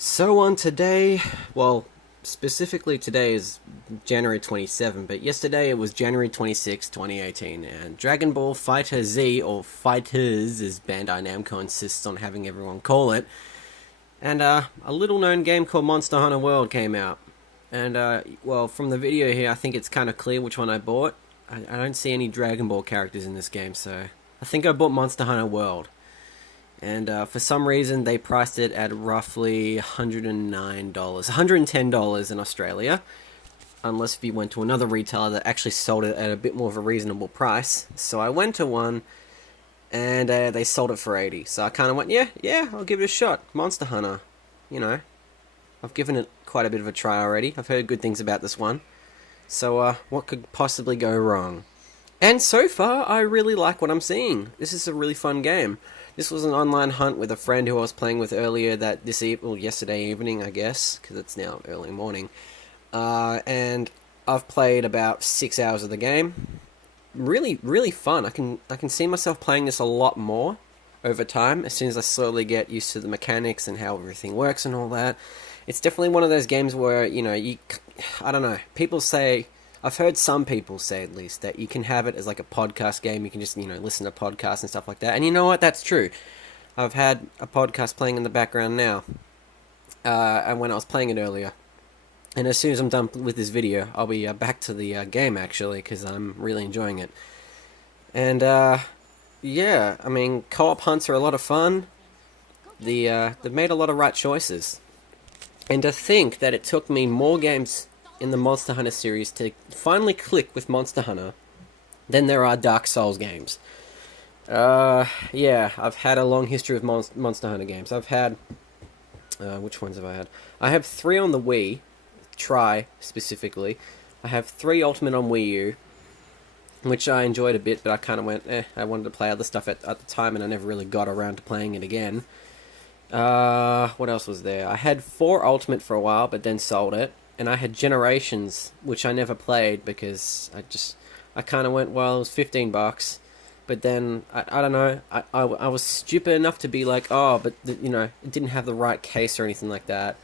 So on today, well, specifically today is January 27, but yesterday it was January 26, 2018, and Dragon Ball Fighter Z, or Fighters as Bandai Namco insists on having everyone call it, and a little known game called Monster Hunter World came out. And, well, from the video here, I think it's kind of clear which one I bought. I don't see any Dragon Ball characters in this game, so I think I bought Monster Hunter World. And for some reason, they priced it at roughly $109, $110 in Australia. Unless if you went to another retailer that actually sold it at a bit more of a reasonable price. So I went to one, and they sold it for 80. So I kind of went, yeah, I'll give it a shot. Monster Hunter, you know. I've given it quite a bit of a try already. I've heard good things about this one. So what could possibly go wrong? And so far, I really like what I'm seeing. This is a really fun game. This was an online hunt with a friend who I was playing with earlier yesterday evening, I guess, because it's now early morning. And I've played about 6 hours of the game. Really, really fun. I can see myself playing this a lot more over time as soon as I slowly get used to the mechanics and how everything works and all that. It's definitely one of those games where, I don't know, people say, I've heard some people say at least, that you can have it as like a podcast game. You can just, listen to podcasts and stuff like that. And you know what? That's true. I've had a podcast playing in the background now. And when I was playing it earlier. And as soon as I'm done with this video, I'll be back to the game, actually, because I'm really enjoying it. And, yeah, I mean, co-op hunts are a lot of fun. They've made a lot of right choices. And to think that it took me more games in the Monster Hunter series to finally click with Monster Hunter than there are Dark Souls games. Yeah, I've had a long history of Monster Hunter games. I've had... which ones have I had? I have 3 on the Wii, Tri, specifically. I have 3 Ultimate on Wii U, which I enjoyed a bit, but I kind of went, I wanted to play other stuff at the time, and I never really got around to playing it again. What else was there? I had 4 Ultimate for a while, but then sold it. And I had Generations, which I never played because I kind of went, well, it was $15. But then, I don't know, I was stupid enough to be like, oh, but, it didn't have the right case or anything like that.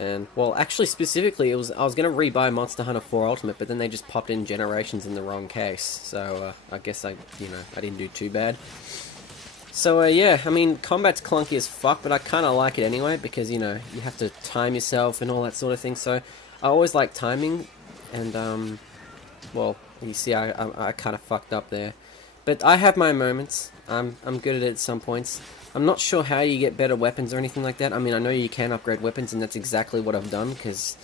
And, well, actually, specifically, I was going to rebuy Monster Hunter 4 Ultimate, but then they just popped in Generations in the wrong case. So, I guess I didn't do too bad. So, yeah, I mean, combat's clunky as fuck, but I kind of like it anyway, because, you have to time yourself and all that sort of thing, so I always like timing, and, well, you see, I kind of fucked up there. But I have my moments. I'm good at it at some points. I'm not sure how you get better weapons or anything like that. I mean, I know you can upgrade weapons, and that's exactly what I've done, because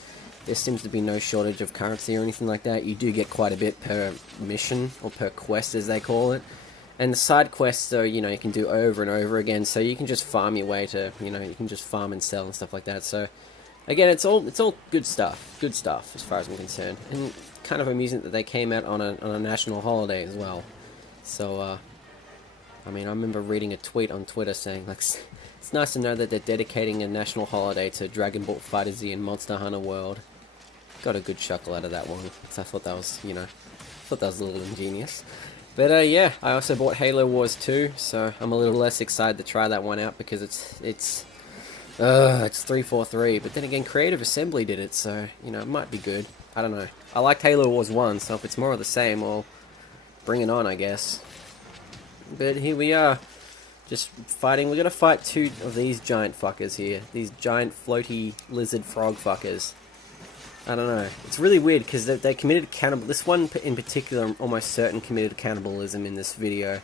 there seems to be no shortage of currency or anything like that. You do get quite a bit per mission, or per quest, as they call it. And the side quests, though, you can do over and over again, so you can just farm your way to, you can just farm and sell and stuff like that. So, again, it's all good stuff, as far as I'm concerned. And kind of amusing that they came out on a national holiday as well. So, I mean, I remember reading a tweet on Twitter saying, like, it's nice to know that they're dedicating a national holiday to Dragon Ball Fighter Z and Monster Hunter World. Got a good chuckle out of that one, because I thought that was, a little ingenious. But, yeah, I also bought Halo Wars 2, so I'm a little less excited to try that one out, because it's 343, but then again, Creative Assembly did it, so, it might be good. I don't know. I liked Halo Wars 1, so if it's more of the same, well, bring it on, I guess. But here we are, just fighting. We're gonna fight 2 of these giant fuckers here. These giant floaty lizard frog fuckers. I don't know. It's really weird because they committed cannibal. This one in particular, I'm almost certain committed cannibalism in this video,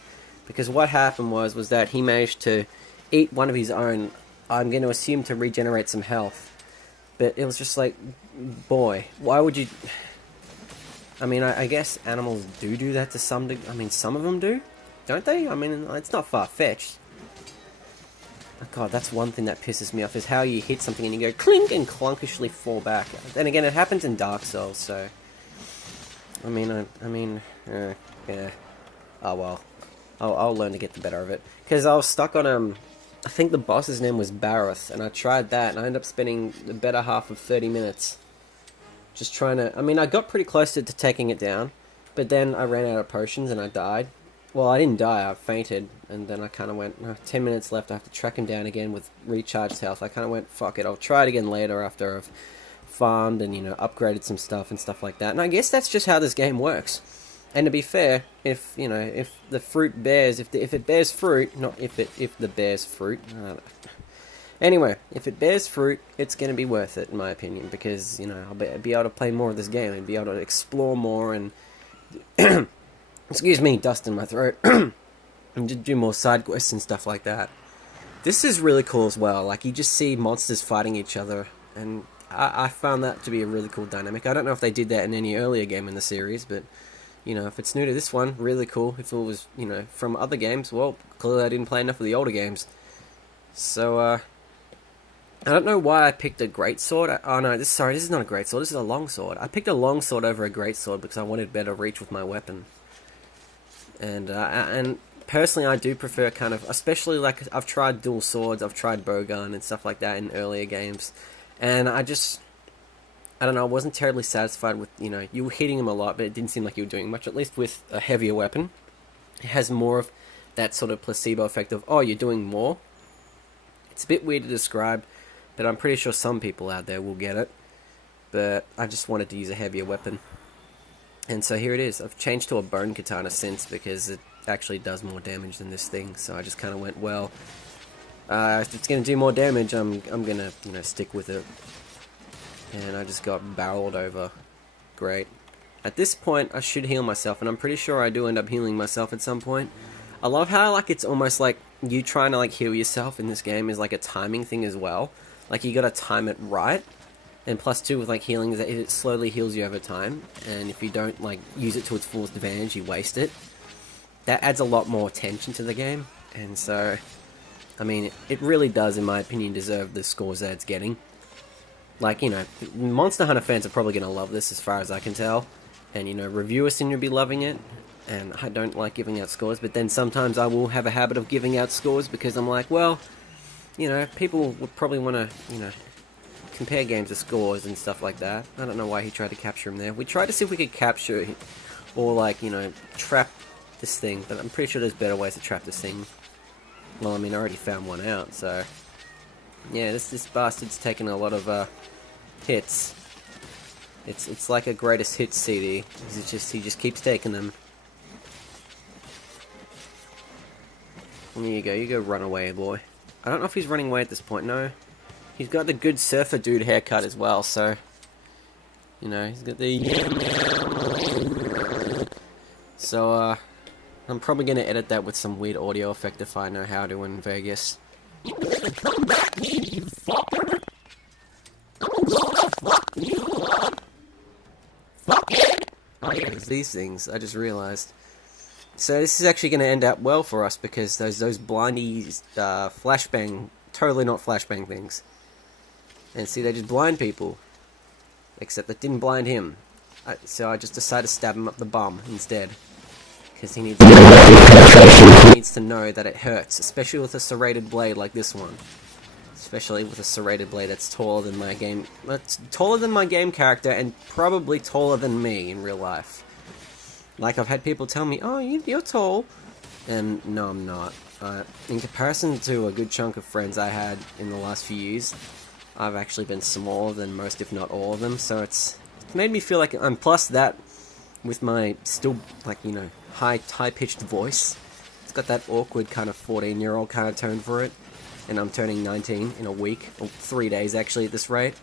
because what happened was that he managed to eat one of his own. I'm going to assume to regenerate some health, but it was just like, boy, why would you? I mean, I guess animals do that to some degree. I mean, some of them do, don't they? I mean, it's not far fetched. Oh God, that's one thing that pisses me off, is how you hit something and you go clink and clunkishly fall back. Then again, it happens in Dark Souls, so... I mean, yeah. Oh well. I'll learn to get the better of it. Because I was stuck on, I think the boss's name was Barroth, and I tried that, and I ended up spending the better half of 30 minutes just trying to... I mean, I got pretty close to taking it down, but then I ran out of potions and I died. well, I didn't die, I fainted, and then I kind of went, 10 minutes left, I have to track him down again with recharged health. I kind of went, fuck it, I'll try it again later after I've farmed and, upgraded some stuff and stuff like that. And I guess that's just how this game works. And to be fair, if the fruit bears, if it bears fruit, not if the bears fruit. Anyway, if it bears fruit, it's going to be worth it, in my opinion, because, I'll be able to play more of this game and be able to explore more and, excuse me, dust in my throat, and do more side quests and stuff like that. This is really cool as well. Like, you just see monsters fighting each other, and I found that to be a really cool dynamic. I don't know if they did that in any earlier game in the series, but, if it's new to this one, really cool. If it was, from other games, well, clearly I didn't play enough of the older games. So, I don't know why I picked a greatsword. Oh no, this is not a greatsword, this is a longsword. I picked a longsword over a greatsword because I wanted better reach with my weapon. And personally, I do prefer kind of, especially like I've tried dual swords, I've tried bowgun and stuff like that in earlier games, and I don't know, I wasn't terribly satisfied with, you were hitting him a lot, but it didn't seem like you were doing much. At least with a heavier weapon, it has more of that sort of placebo effect of, oh, you're doing more. It's a bit weird to describe, but I'm pretty sure some people out there will get it. But I just wanted to use a heavier weapon. And so here it is. I've changed to a bone katana since, because it actually does more damage than this thing. So I just kind of went, well, if it's going to do more damage, I'm going to, stick with it. And I just got barreled over. Great. At this point, I should heal myself, and I'm pretty sure I do end up healing myself at some point. I love how, like, it's almost like you trying to, like, heal yourself in this game is like a timing thing as well. Like, you gotta time it right. And plus two with, like, healing is that it slowly heals you over time. And if you don't, like, use it to its fullest advantage, you waste it. That adds a lot more tension to the game. And so, I mean, it really does, in my opinion, deserve the scores that it's getting. Like, Monster Hunter fans are probably gonna love this as far as I can tell. And, reviewers seem to be loving it. And I don't like giving out scores, but then sometimes I will have a habit of giving out scores because I'm like, well, people would probably want to, compare games to scores and stuff like that. I don't know why he tried to capture him there. We tried to see if we could capture or, like, trap this thing, but I'm pretty sure there's better ways to trap this thing. Well, I mean, I already found one out, so yeah, this bastard's taken a lot of hits. It's like a greatest hits CD. He just keeps taking them. There you go run away, boy. I don't know if he's running away at this point, no. He's got the good surfer dude haircut as well, so, he's got the... So, I'm probably going to edit that with some weird audio effect if I know how to in Vegas. You better come back here, you fucker! I'm gonna fuck you up! Fuck it! Oh yeah, these things, I just realized. So this is actually going to end up well for us because those blindy flashbang, totally not flashbang things. And see, they just blind people. Except that didn't blind him. So I just decided to stab him up the bum instead. Because he needs to know that it hurts, especially with a serrated blade like this one. Especially with a serrated blade that's taller than my game... That's taller than my game character and probably taller than me in real life. Like, I've had people tell me, oh, you're tall. And no, I'm not. In comparison to a good chunk of friends I had in the last few years, I've actually been smaller than most, if not all of them. So it's made me feel like I'm... Plus that, with my still, like, high-pitched voice, it's got that awkward kind of 14-year-old kind of tone for it. And I'm turning 19 in a week, or 3 days actually at this rate.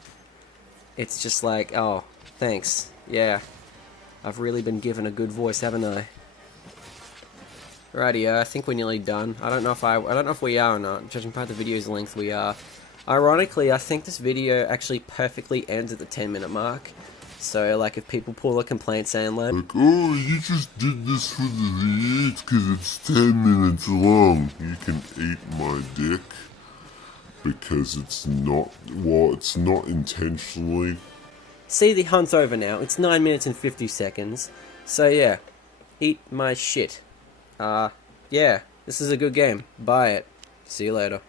It's just like, oh, thanks. Yeah. I've really been given a good voice, haven't I? Rightio, I think we're nearly done. I don't know if we are or not. Judging by the video's length, we are. Ironically, I think this video actually perfectly ends at the 10-minute mark. So, like, if people pull a complaint saying, like, oh, you just did this for the V8 because it's 10 minutes long. You can eat my dick. Because it's not, well, it's not intentionally. See, the hunt's over now. It's 9 minutes and 50 seconds. So, yeah. Eat my shit. Yeah. This is a good game. Buy it. See you later.